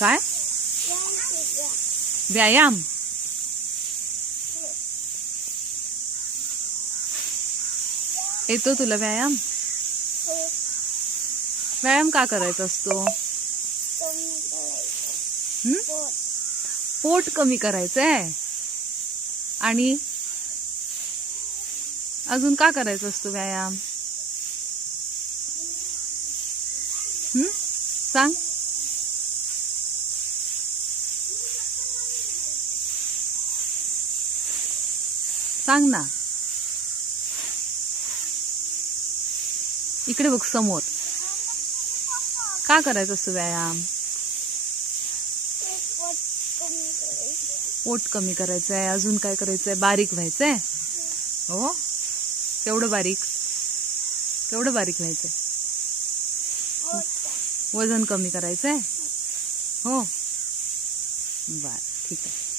काय? व्यायाम. येतो तुला व्यायाम? व्यायाम का करायचा असतो? पोट कमी करायचंय. आणि अजून का करायचा असतो व्यायाम? सांग. सांग ना. इकडे बघ समोर. का करायचा असतो व्यायाम? पोट कमी करायचंय. अजून काय करायचंय? बारीक व्हायचंय. हो, केवढं बारीक? केवढं बारीक व्हायचंय? वजन कमी करायचंय. हो, बर, ठीक आहे.